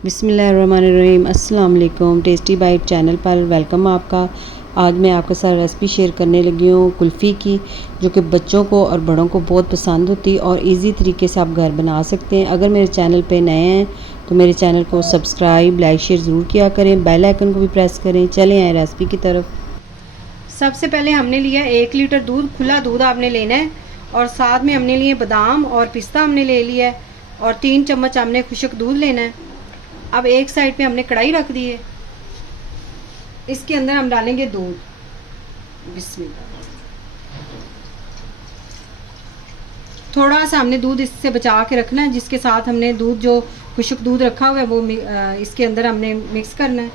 बिस्मिल्लाहिर्रहमानिर्रहीम। अस्सलाम वालेकुम। टेस्टी बाइट चैनल पर वेलकम आपका। आज मैं आपके साथ रेसिपी शेयर करने लगी हूँ कुल्फ़ी की, जो कि बच्चों को और बड़ों को बहुत पसंद होती है और इजी तरीके से आप घर बना सकते हैं। अगर मेरे चैनल पे नए हैं तो मेरे चैनल को सब्सक्राइब लाइक शेयर ज़रूर किया करें, बेल आइकन को भी प्रेस करें। चलें आए रेसिपी की तरफ। सबसे पहले हमने लिया 1 लीटर दूध, खुला दूध आपने लेना है, और साथ में हमने लिए बादाम और पिस्ता हमने ले लिया है, और 3 चम्मच हमने खुश्क दूध लेना है। अब एक साइड पे हमने कढ़ाई रख दी है, इसके अंदर हम डालेंगे दूध। बिस्मिल्लाह। थोड़ा सा हमने दूध इससे बचा के रखना है, जिसके साथ हमने दूध जो खुश्क दूध रखा हुआ है वो इसके अंदर हमने मिक्स करना है।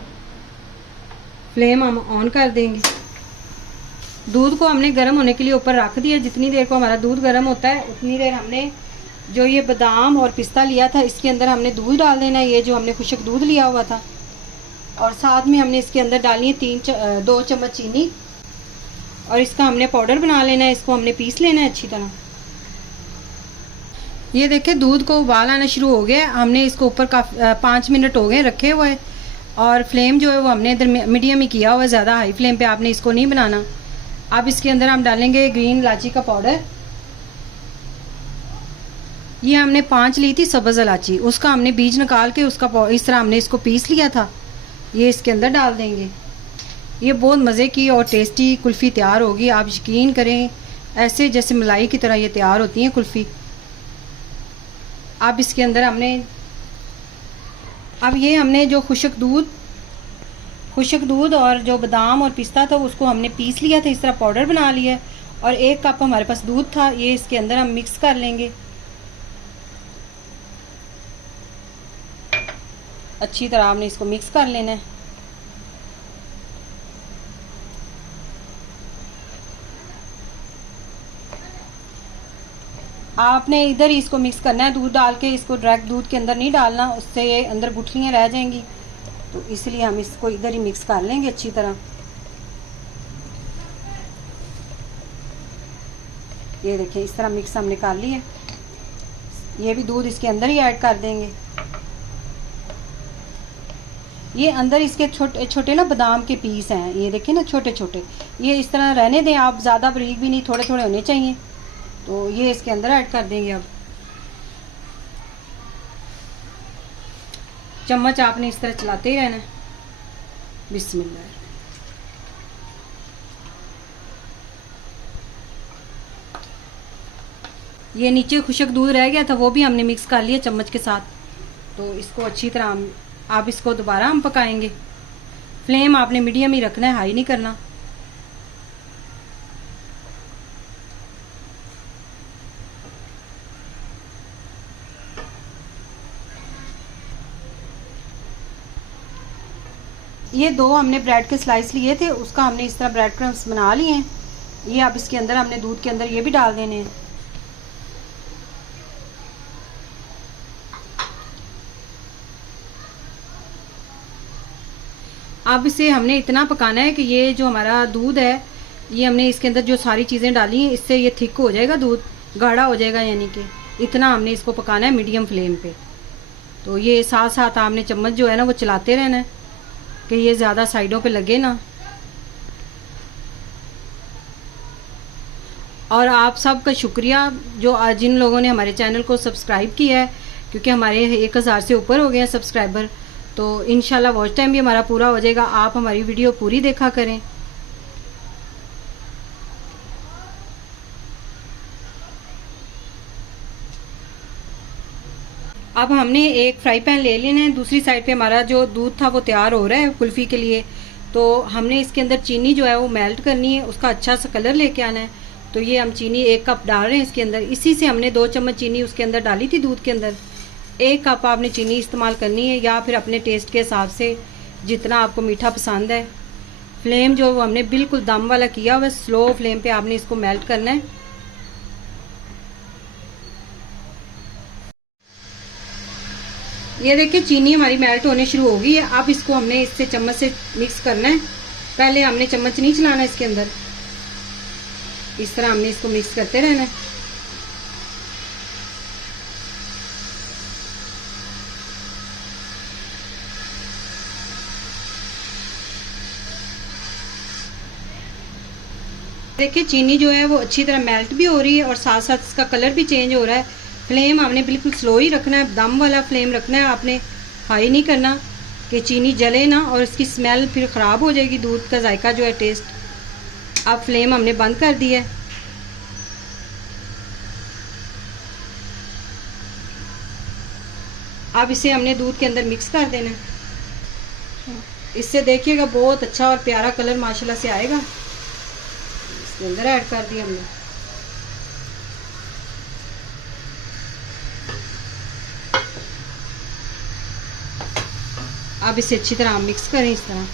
फ्लेम हम ऑन कर देंगे। दूध को हमने गर्म होने के लिए ऊपर रख दिया। जितनी देर को हमारा दूध गर्म होता है उतनी देर हमने जो ये बादाम और पिस्ता लिया था इसके अंदर हमने दूध डाल देना है, ये जो हमने खुश्क दूध लिया हुआ था। और साथ में हमने इसके अंदर डाली है 2 चम्मच चीनी, और इसका हमने पाउडर बना लेना है। इसको हमने पीस लेना है अच्छी तरह। ये देखिए दूध को उबाल आना शुरू हो गया। हमने इसको ऊपर 5 मिनट हो गए रखे हुए, और फ्लेम जो है वो हमने इधर मीडियम ही किया हुआ है, ज़्यादा हाई फ्लेम पे आपने इसको नहीं बनाना। अब इसके अंदर हम डालेंगे ग्रीन इलायची का पाउडर। ये हमने 5 ली थी सब्ज़ इलायची, उसका हमने बीज निकाल के उसका इस तरह हमने इसको पीस लिया था। ये इसके अंदर डाल देंगे। ये बहुत मज़े की और टेस्टी कुल्फ़ी तैयार होगी। आप यकीन करें, ऐसे जैसे मलाई की तरह ये तैयार होती है कुल्फ़ी। अब इसके अंदर अब ये हमने जो खुश्क दूध और जो बादाम और पिस्ता था उसको हमने पीस लिया था, इस तरह पाउडर बना लिया, और 1 कप हमारे पास दूध था। ये इसके अंदर हम मिक्स कर लेंगे अच्छी तरह। हमने इसको मिक्स कर लेना है। आपने इधर ही इसको मिक्स करना है दूध डाल के, इसको डायरेक्ट दूध के अंदर नहीं डालना, उससे ये अंदर गुठलियाँ रह जाएंगी। तो इसलिए हम इसको इधर ही मिक्स कर लेंगे अच्छी तरह। ये देखिए इस तरह मिक्स हमने कर लिया। ये भी दूध इसके अंदर ही ऐड कर देंगे। ये अंदर इसके छोटे छोटे ना बादाम के पीस हैं, ये देखिए ना छोटे छोटे। ये इस तरह रहने दें आप, ज़्यादा बारीक भी नहीं, थोड़े थोड़े होने चाहिए। तो ये इसके अंदर ऐड कर देंगे। अब चम्मच आपने इस तरह चलाते ही रहना। बिस्मिल्लाह। ये नीचे खुश्क दूध रह गया था, वो भी हमने मिक्स कर लिया चम्मच के साथ। तो इसको अच्छी तरह आप इसको दोबारा हम पकाएंगे। फ्लेम आपने मीडियम ही रखना है, हाई नहीं करना। ये 2 हमने ब्रेड के स्लाइस लिए थे, उसका हमने इस तरह ब्रेड क्रम्स बना लिए हैं। ये अब इसके अंदर हमने दूध के अंदर ये भी डाल देने हैं। अब इसे हमने इतना पकाना है कि ये जो हमारा दूध है, ये हमने इसके अंदर जो सारी चीज़ें डाली हैं इससे ये थिक हो जाएगा, दूध गाढ़ा हो जाएगा, यानी कि इतना हमने इसको पकाना है मीडियम फ्लेम पे। तो ये साथ साथ आपने चम्मच जो है ना वो चलाते रहना है कि ये ज़्यादा साइडों पे लगे ना। और आप सबका शुक्रिया जो जिन लोगों ने हमारे चैनल को सब्सक्राइब किया है, क्योंकि हमारे 1000 से ऊपर हो गए हैं सब्सक्राइबर। तो इंशाल्लाह वॉच टाइम भी हमारा पूरा हो जाएगा। आप हमारी वीडियो पूरी देखा करें। अब हमने एक फ्राई पैन ले लेना है। दूसरी साइड पे हमारा जो दूध था वो तैयार हो रहा है कुल्फ़ी के लिए। तो हमने इसके अंदर चीनी जो है वो मेल्ट करनी है, उसका अच्छा सा कलर लेके आना है। तो ये हम चीनी 1 कप डाल रहे हैं इसके अंदर। इसी से हमने 2 चम्मच चीनी उसके अंदर डाली थी दूध के अंदर। 1 कप आपने चीनी इस्तेमाल करनी है, या फिर अपने टेस्ट के हिसाब से जितना आपको मीठा पसंद है। फ्लेम जो वो हमने बिल्कुल दम वाला किया हुआ, स्लो फ्लेम पे आपने इसको मेल्ट करना है। ये देखिए चीनी हमारी मेल्ट होने शुरू हो गई है। अब इसको हमने इससे चम्मच से मिक्स करना है। पहले हमने चम्मच नहीं चलाना इसके अंदर, इस तरह हमने इसको मिक्स करते रहना है। देखिए चीनी जो है वो अच्छी तरह मेल्ट भी हो रही है और साथ साथ इसका कलर भी चेंज हो रहा है। फ्लेम हमने बिल्कुल स्लो ही रखना है, दम वाला फ्लेम रखना है, आपने हाई नहीं करना कि चीनी जले ना और इसकी स्मेल फिर ख़राब हो जाएगी, दूध का जायका जो है टेस्ट। अब फ्लेम हमने बंद कर दिया है। अब इसे हमने दूध के अंदर मिक्स कर देना है। इससे देखिएगा बहुत अच्छा और प्यारा कलर माशाल्लाह से आएगा। इसके अंदर ऐड कर दिया हमने। अब इसे अच्छी तरह मिक्स करें इस तरह।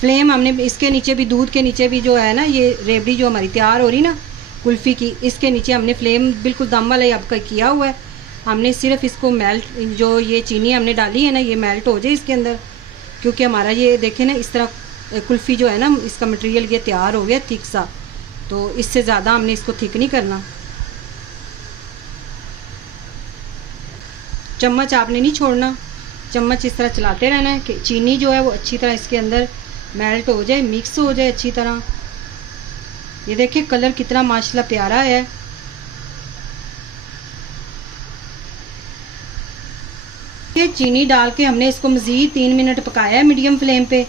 फ्लेम हमने इसके नीचे भी, दूध के नीचे भी जो है ना, ये रेवड़ी जो हमारी तैयार हो रही ना कुल्फ़ी की, इसके नीचे हमने फ्लेम बिल्कुल दम वाला ही आपका किया हुआ है। हमने सिर्फ इसको मेल्ट, जो ये चीनी हमने डाली है ना, ये मेल्ट हो जाए इसके अंदर, क्योंकि हमारा ये देखें ना इस तरह कुल्फ़ी जो है ना, इसका मटेरियल ये तैयार हो गया थिक सा, तो इससे ज़्यादा हमने इसको थिक नहीं करना। चम्मच आपने नहीं छोड़ना, चम्मच इस तरह चलाते रहना है कि चीनी जो है वो अच्छी तरह इसके अंदर मेल्ट हो जाए, मिक्स हो जाए अच्छी तरह। ये देखिए कलर कितना माशाल्लाह प्यारा है। ये चीनी डाल के हमने इसको मज़ीद 3 मिनट पकाया है मीडियम फ्लेम पे,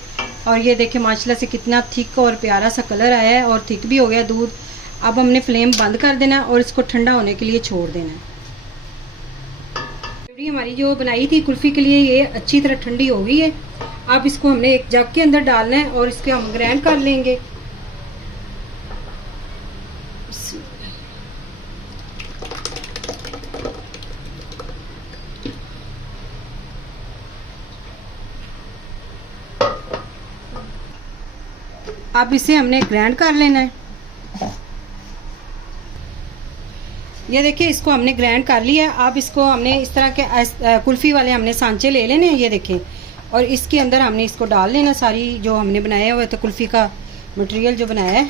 और ये देखिए माशाल्लाह से कितना थिक और प्यारा सा कलर आया है और थिक भी हो गया दूध। अब हमने फ्लेम बंद कर देना है और इसको ठंडा होने के लिए छोड़ देना है। रेवड़ी हमारी जो बनाई थी कुल्फ़ी के लिए, ये अच्छी तरह ठंडी हो गई है। अब इसको हमने एक जग के अंदर डालना है और इसके हम ग्राइंड कर लेंगे। अब इसे हमने ग्राइंड कर लेना है। ये देखिए इसको हमने ग्राइंड कर लिया है। अब इसको हमने इस तरह के कुल्फ़ी वाले हमने सांचे ले लेने हैं, ये देखें, और इसके अंदर हमने इसको डाल लेना सारी जो हमने बनाया हुआ है, तो कुल्फ़ी का मटेरियल जो बनाया है।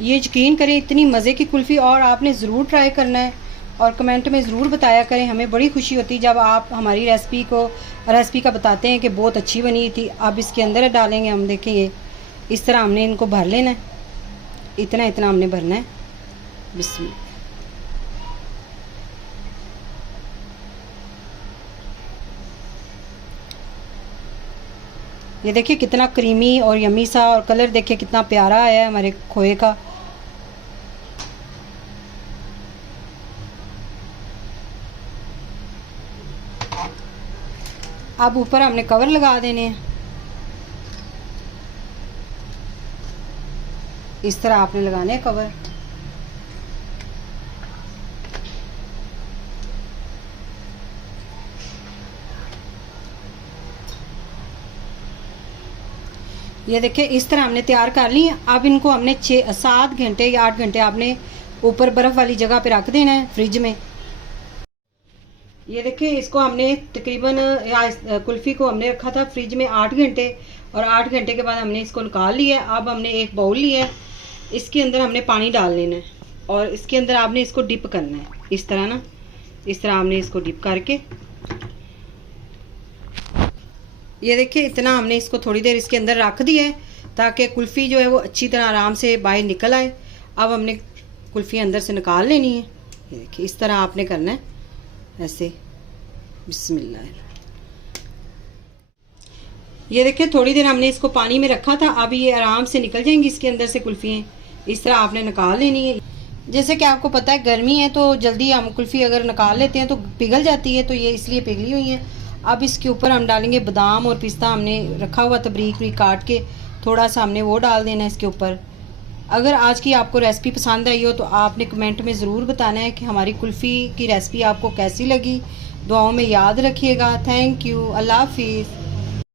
ये यकीन करें इतनी मज़े की कुल्फ़ी, और आपने ज़रूर ट्राई करना है और कमेंट में ज़रूर बताया करें। हमें बड़ी खुशी होती है जब आप हमारी रेसिपी का बताते हैं कि बहुत अच्छी बनी थी। अब इसके अंदर डालेंगे हम, देखेंगे इस तरह हमने इनको भर लेना है, इतना इतना हमने भरना है। बिस्मिल्लाह। ये देखिए कितना क्रीमी और यमी सा, और कलर देखिए कितना प्यारा आया है हमारे खोए का। अब ऊपर हमने कवर लगा देने हैं, इस तरह आपने लगाने हैं कवर। ये देखिए इस तरह हमने तैयार कर ली है। अब इनको हमने 7 घंटे या 8 घंटे आपने ऊपर बर्फ़ वाली जगह पे रख देना है फ्रिज में। ये देखिए इसको हमने तकरीबन कुल्फ़ी को हमने रखा था फ्रिज में 8 घंटे, और 8 घंटे के बाद हमने इसको निकाल लिया। अब हमने एक बाउल लिया है, इसके अंदर हमने पानी डाल लेना है और इसके अंदर आपने इसको डिप करना है इस तरह ना, इस तरह हमने इसको डिप करके, ये देखिए इतना हमने इसको थोड़ी देर इसके अंदर रख दिया है ताकि कुल्फ़ी जो है वो अच्छी तरह आराम से बाहर निकल आए। अब हमने कुल्फ़ी अंदर से निकाल लेनी है। ये देखिए इस तरह आपने करना है ऐसे। बिस्मिल्लाह। ये देखिए थोड़ी देर हमने इसको पानी में रखा था, अब ये आराम से निकल जाएंगी इसके अंदर से कुल्फ़ियाँ। इस तरह आपने निकाल लेनी है। जैसे कि आपको पता है गर्मी है तो जल्दी हम कुल्फ़ी अगर निकाल लेते हैं तो पिघल जाती है, तो ये इसलिए पिघली हुई है। अब इसके ऊपर हम डालेंगे बादाम और पिस्ता, हमने रखा हुआ था बारीक बारीक काट के, थोड़ा सा हमने वो डाल देना है इसके ऊपर। अगर आज की आपको रेसिपी पसंद आई हो तो आपने कमेंट में ज़रूर बताना है कि हमारी कुल्फ़ी की रेसिपी आपको कैसी लगी। दुआओं में याद रखिएगा। Thank you. अल्लाह हाफिज़।